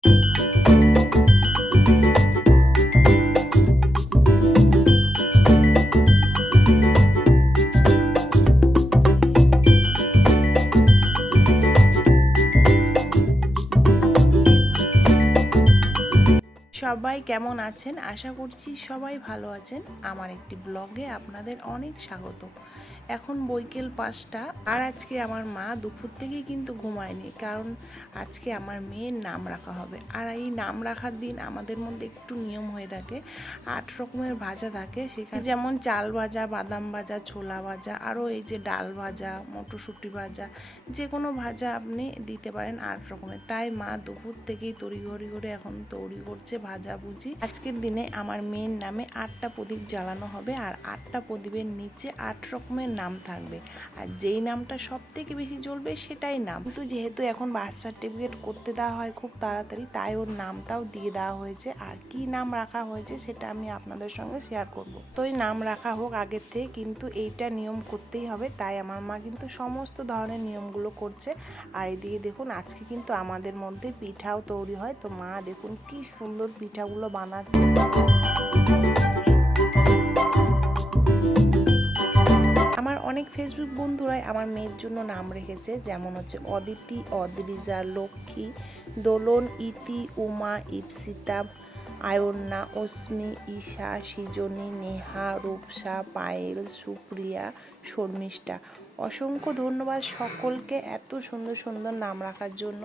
সবাই কেমন আছেন? আশা করছি সবাই ভালো আছেন। আমার একটি ব্লগে আপনাদের অনেক স্বাগত। এখন বৈকাল 5টা আর আজকে আমার মা দুপুর থেকেই কিন্তু ঘুমায়নি, কারণ আজকে আমার মেয়ের নাম রাখা হবে। আর এই নাম রাখার দিন আমাদের মধ্যে একটু নিয়ম হয়ে থাকে, 8 রকমের ভাজা থাকে সেখানে, যেমন চাল ভাজা, বাদাম ভাজা, ছোলা ভাজা, আরও এই যে ডাল ভাজা, মটরশুঁটি ভাজা, যে কোনো ভাজা আপনি দিতে পারেন 8 রকমের। তাই মা দুপুর থেকেই তড়িঘড়ি করে এখন তৈরি করছে ভাজাভুজি। আজকের দিনে আমার মেয়ের নামে 8টা প্রদীপ জ্বালানো হবে, আর 8টা প্রদীপের নিচে 8 রকমের নাম থাকবে, আর যেই নামটা সব থেকে বেশি জ্বলবে সেটাই নাম। কিন্তু যেহেতু এখন বার্থ সার্টিফিকেট করতে দেওয়া হয় খুব তাড়াতাড়ি, তাই ওর নামটাও দিয়ে দেওয়া হয়েছে। আর কি নাম রাখা হয়েছে সেটা আমি আপনাদের সঙ্গে শেয়ার করব। তো এই নাম রাখা হোক আগের থেকে, কিন্তু এইটা নিয়ম করতেই হবে। তাই আমার মা কিন্তু সমস্ত ধরনের নিয়মগুলো করছে। আর এদিকে দেখুন, আজকে কিন্তু আমাদের মধ্যে পিঠাও তৈরি হয়। তো মা দেখুন কি সুন্দর পিঠাগুলো বানাচ্ছে। আমার অনেক ফেসবুক বন্ধুরাই আমার মেয়ের জন্য নাম রেখেছে, যেমন হচ্ছে অদিতি, অদ্রিজা, লক্ষ্মী, দোলন, ইতি, উমা, ইপসিতা, আয়ন্না, অস্মি, ঈশা, সৃজনী, নেহা, রূপসা, পায়েল, সুপ্রিয়া, শর্মিষ্ঠা। অসংখ্য ধন্যবাদ সকলকে এত সুন্দর সুন্দর নাম রাখার জন্য।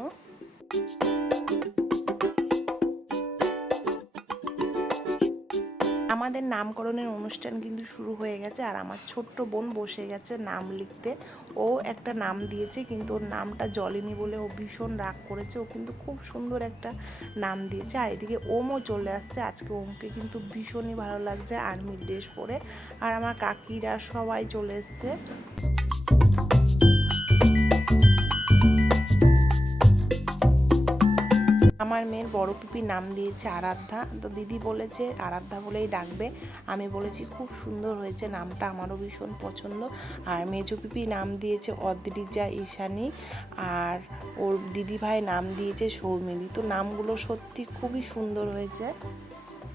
আমাদের নামকরণের অনুষ্ঠান কিন্তু শুরু হয়ে গেছে, আর আমার ছোট্ট বোন বসে গেছে নাম লিখতে। ও একটা নাম দিয়েছে, কিন্তু ওর নামটা জ্বলেনি বলে ও ভীষণ রাগ করেছে। ও কিন্তু খুব সুন্দর একটা নাম দিয়েছে। আর এদিকে ওমও চলে আসছে। আজকে ওমকে কিন্তু ভীষণই ভালো লাগছে আর্মির ড্রেস পরে। আর আমার কাকিরা সবাই চলে এসছে। আমার মেয়ের বড় পিপি নাম দিয়েছে আরাধ্যা। তো দিদি বলেছে আরাধ্যা বলেই ডাকবে। আমি বলেছি খুব সুন্দর হয়েছে নামটা, আমারও ভীষণ পছন্দ। আর মেজো পিপি নাম দিয়েছে অদ্রিজা ঈশানী, আর ওর দিদি ভাই নাম দিয়েছে সৌমিলি। তো নামগুলো সত্যি খুবই সুন্দর হয়েছে।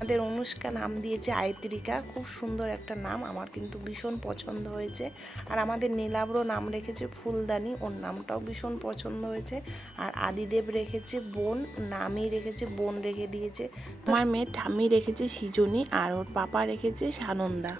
আমাদের অনুষ্কা নাম দিয়েছে আয়ত্রিকা, খুব সুন্দর একটা নাম, আমার কিন্তু ভীষণ পছন্দ হয়েছে। আর আমাদের নীলাব্র নাম রেখেছে ফুলদানি, ওর নামটাও ভীষণ পছন্দ হয়েছে। আর আদিদেব রেখেছে বোন, নামই রেখেছে বোন রেখে দিয়েছে। আমার মেয়ের ঠাম্মি রেখেছে সৃজনী, আর ওর পাপা রেখেছে সানন্দা।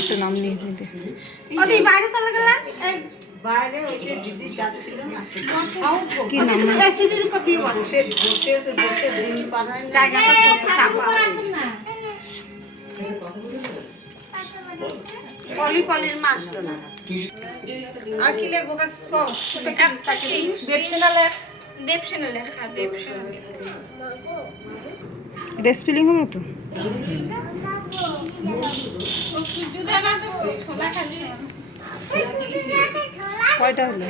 একটা নাম নিয়ে নিতে বাইরে চলে গেলেন, বাইরে ওই যে দিদি যাচ্ছিল না, কি নাম বসে বসে বসে দিন পাড়ায় না, জায়গাটা ছোট চাপা পলি পলির মাছ না। আর কি লেখবো? দেবসেনা লেখ, দেবসেনা লেখা, দেবসেনা এটা স্পেলিং হবে তো। কয়টা হলো?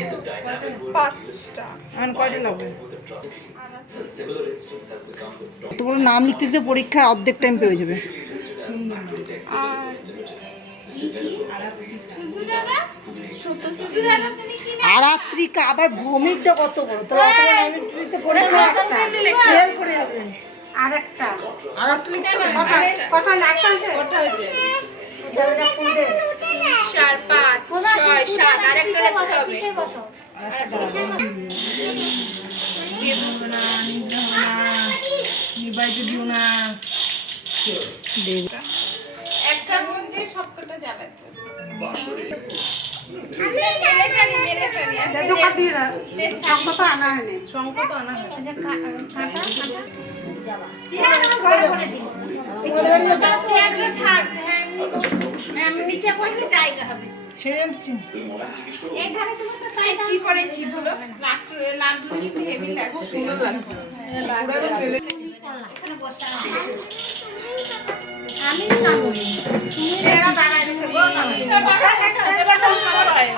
5টা। আর কয়টা লাগবে? এত বড় নাম লিখতে দিতে পরীক্ষার অর্ধেক টাইম পেয়ে যাবে। আরাত্রিকা, আবার ভূমিকটা কত বড়, তো অত বড় নাম লিখতে দিতে পরীক্ষা ফেল করে যাবে। আরেকটা আরাত্রিকা কটা লাগতে আছে? কটা হয়েছে? 4, 5, 6, 7 আরেকটা লিখতে হবে। একটার মধ্যে সবকটা যাবে। শঙ্খ তো আনা হয়নি। শঙ্খ তো আনা হয়। নিচে বসে জায়গা হবে। কি করেছি বলো? লাড্ডু কিন্তু হেভি লাগছে। আমি খাবো এরা দাঁড়ায় রয়েছে গো এবার প্রশ্ন হয়।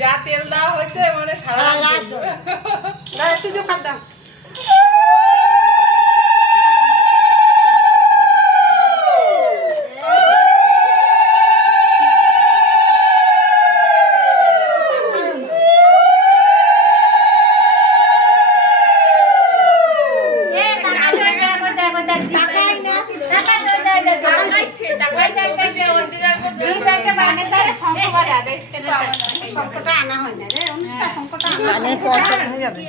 যা তেল দেওয়া হয়েছে মানে সারা রাত না একটু জোকার দাও শঙ্কটা আনা হয় না রে অনুষ্কা শঙ্কটা আনা যাবে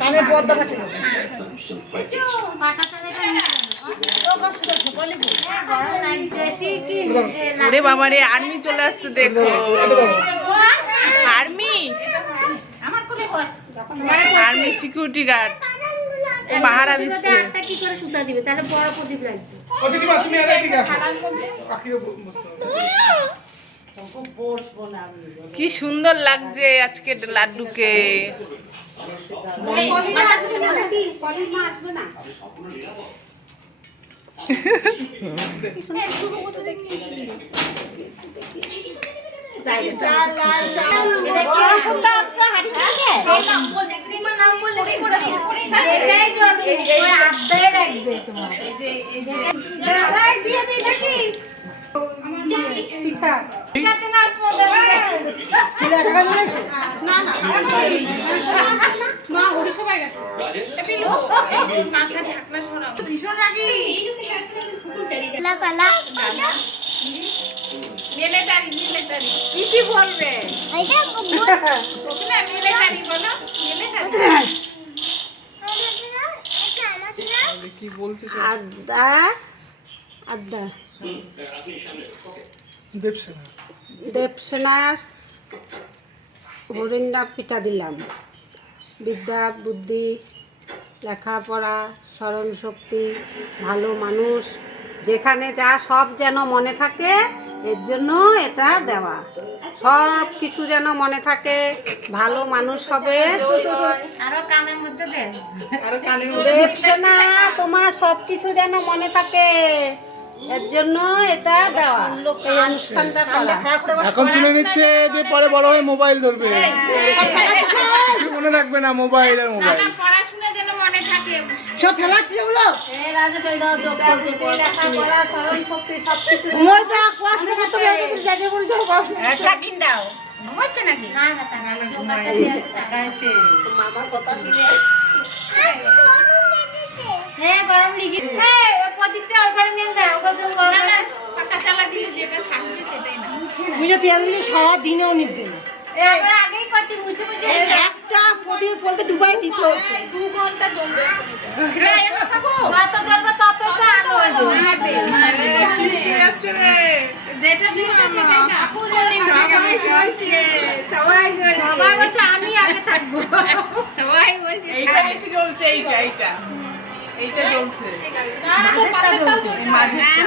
কানে পর্দা থাকে ওরে বাবা রে আর্মি চলে আসছে দেখো আর্মি আর্মি সিকিউরিটি গার্ড পাহারা দিচ্ছে কি করে সুতা দিবে তাহলে বড় প্রদীপ লাগবে তুমি আর এদিকে আসো কি সুন্দর লাগছে আজকে লাড্ডুকে আসবে না ভীষণ রাগি। মিলিটারি মিলিটারি কি বলবে শোনা মিলিটারি বলো মিলিটারি কি বলছে আদা আদা দেবসেনার হরিণদা পিঠা দিলাম বিদ্যা বুদ্ধি লেখাপড়া স্মরণ শক্তি ভালো মানুষ যেখানে যা সব যেন মনে থাকে এর জন্য এটা দেওয়া সব কিছু যেন মনে থাকে ভালো মানুষ হবে আরো কানের মধ্যে দেন দেবসেনা তোমার সব কিছু যেন মনে থাকে এর জন্য এটা দেওয়া এই অনুষ্ঠানটা করা এখন শুনে নিচ্ছে যে পরে বড় হয়ে মোবাইল ধরবে কিছু মনে রাখবে না মোবাইল আর মোবাইল না পড়াশোনা যেন মনে থাকে সব ফেলাচ্ছি ওগুলো লেখাপড়া স্মরণ শক্তি সব কিছু পড়াশোনা করতে হবে জায়গায় বলে যাও পড়াশোনা ঘুমাচ্ছে নাকি না না টাকা আছে মামার কথা শুনে হ্যাঁ গরম লিখি হ্যাঁ ওই প্রদীপটা ওই করে নিয়ে দাও ওই জন্য গরম না পাকা চালা দিলে যেটা থাকবে সেটাই না তুমি যদি তেল দিয়ে সারা দিনেও নিবে না আমরা আগেই কত মুছে মুছে একটা প্রদীপ বলতে ডুবাই দিতে হচ্ছে 2 ঘন্টা জ্বলবে যত জ্বলবে তত তো আলো হবে যেটা জ্বলবে সেটাই না সবাই বলছে আমি আগে থাকবো সবাই বলছে এইটা বেশি জ্বলছে এইটা এইটা এইটা জ্বলছে না না তোর পাশেরটাও জ্বলছে মাঝেরটা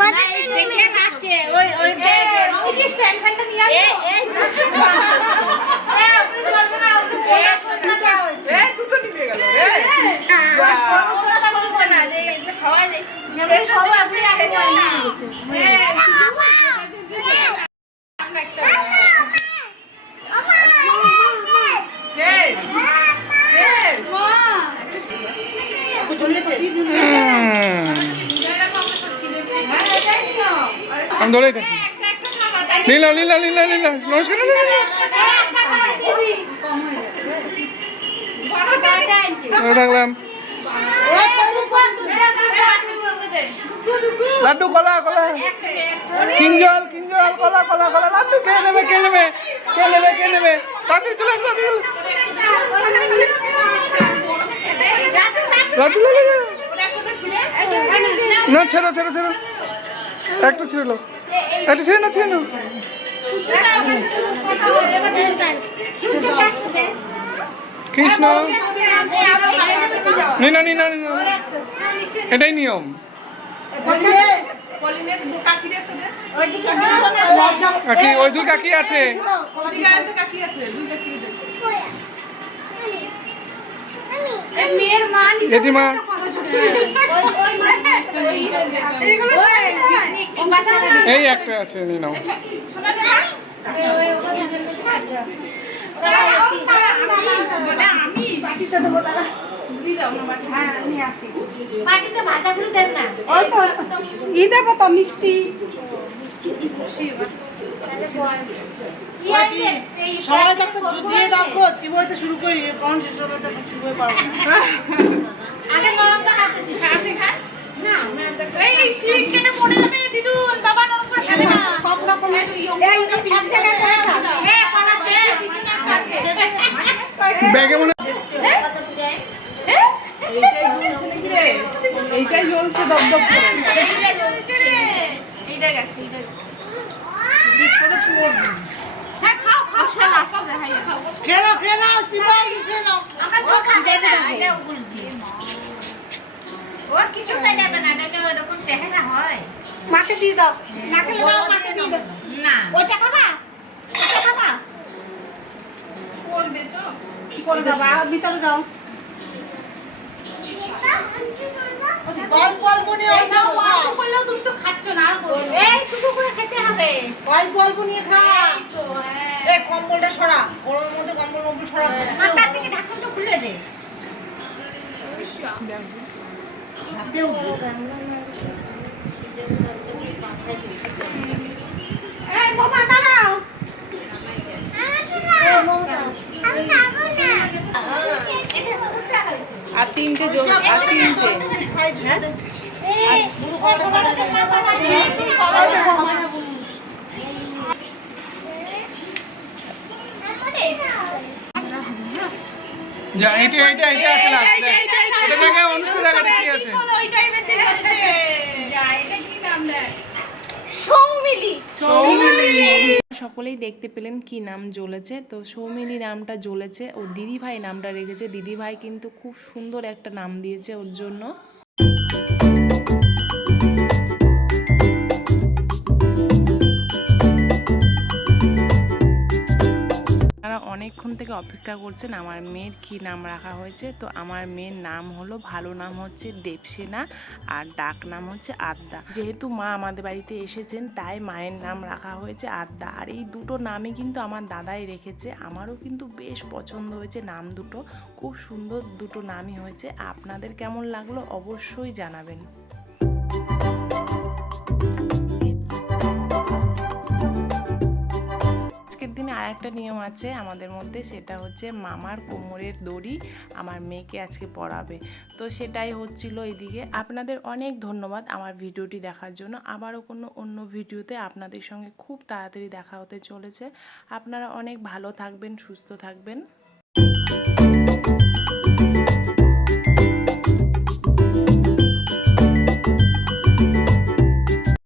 মানে দেখে নাচে ওই ওই আমি কি স্ট্যান্ড ফ্যানটা নিয়ে আসবো আপনি জ্বলবে না ওই শুনতে দাও এই দুটো নিভে গেল রে ওটা বলতে না যে খাওয়া যায় সবাই আপনি আগে আমরা একটা শেষ শেষ আমি ধরেই থাকি একটা একটা খাওয়া তাই নীলা নীলা নীলা নীলা নমস্কার থাকলাম লাড্ডু কলা কলা কিঞ্জল কিঞ্জল কলা কলা কলা লাড্ডু কে নেবে কে নেবে কে নেবে কে নেবে তাড়াতাড়ি চলে আসো লাড্ডু না ছেড়ো ছেড়ো ছেড়ো একটা ছেড়ে লো একটা ছেড়ে না ছেড়ে না কৃষ্ণ নিনা নিনা নিনা এটাই নিয়ম। কাকি ওই দুই কাকি আছে। জেঠিমা এই একটা আছে নিয়ে নাও। পাটিতে ভাজাগুলো দেন না। ওই তো ই দেবো তো মিষ্টি। সবাই থাকতে দিয়ে দাও গো, চিবোইতে শুরু করি কারণ শেষ হবে তো চিবোই পারবো না। আগে গরমটা খাচ্ছি। আপনি খান? না, এই শিক কেটে পড়ে যাবে দিদুন, বাবা নরম করে খেলে না। সব রকম এই এক জায়গায় করে খা। এ পালা ছে কিছু না কাছে। ব্যাগে মনে এইটাই জ্বলছে নাকি রে? এইটাই জ্বলছে দপদপ করে। এইটা জ্বলছে রে। এইটা গেছে, এইটা গেছে। হ্যাঁ খাও খাও সে লাস্টে দেখাই খাও। খেয়ে নাও, খেয়ে নাও, চিবোই খেয়ে নাও। আমরা তো খাবে না এটা বলছি ওর কিছু তাই যাবে না এটা এরকম চেহারা হয় মাকে দিয়ে দাও, না খেলে দাও, মাকে দিয়ে দাও। না ওইটা খাবা, ওইটা খাবা, করবে তো করে দাও, আর ভিতরে দাও। অল্প অল্প নিয়ে অল্প অল্প খাও। বললেও তুমি তো খাচ্ছ না আর বলছো এই কিছু করে খেতে হবে অল্প অল্প নিয়ে খা। তো হ্যাঁ এই কম্বলটা সরা, গরমের মধ্যে কম্বল সরা। মাথার থেকে ঢাকনটা খুলে দে এই বাবা দাঁড়াও। আর তিনটে জ্বল, আর তিনটে। যা এটা এটা এটা আছে লাস্ট এটা দেখে অনুষ্কা জায়গাটা কি আছে। ওইটাই বেশি হচ্ছে যা এটা কি নাম দেয় সৌমিলি। সকলেই দেখতে পেলেন কি নাম জ্বলেছে। তো সৌমিলি নামটা জ্বলেছে, ও দিদিভাই নামটা রেখেছে। দিদিভাই কিন্তু খুব সুন্দর একটা নাম দিয়েছে ওর জন্য। আপনারা অনেকক্ষণ থেকে অপেক্ষা করছেন আমার মেয়ের কি নাম রাখা হয়েছে। তো আমার মেয়ের নাম হলো, ভালো নাম হচ্ছে দেবসেনা, আর ডাক নাম হচ্ছে আদ্যা। যেহেতু মা আমাদের বাড়িতে এসেছেন তাই মায়ের নাম রাখা হয়েছে আদ্যা। আর এই দুটো নামই কিন্তু আমার দাদাই রেখেছে। আমারও কিন্তু বেশ পছন্দ হয়েছে নাম দুটো, খুব সুন্দর দুটো নামই হয়েছে। আপনাদের কেমন লাগলো অবশ্যই জানাবেন। আজকের দিনে আরেকটা নিয়ম আছে আমাদের মধ্যে, সেটা হচ্ছে মামার কোমরের দড়ি আমার মেয়েকে আজকে পরাবে। তো সেটাই হচ্ছিল এদিকে। আপনাদের অনেক ধন্যবাদ আমার ভিডিওটি দেখার জন্য। আবারও কোনো অন্য ভিডিওতে আপনাদের সঙ্গে খুব তাড়াতাড়ি দেখা হতে চলেছে। আপনারা অনেক ভালো থাকবেন, সুস্থ থাকবেন।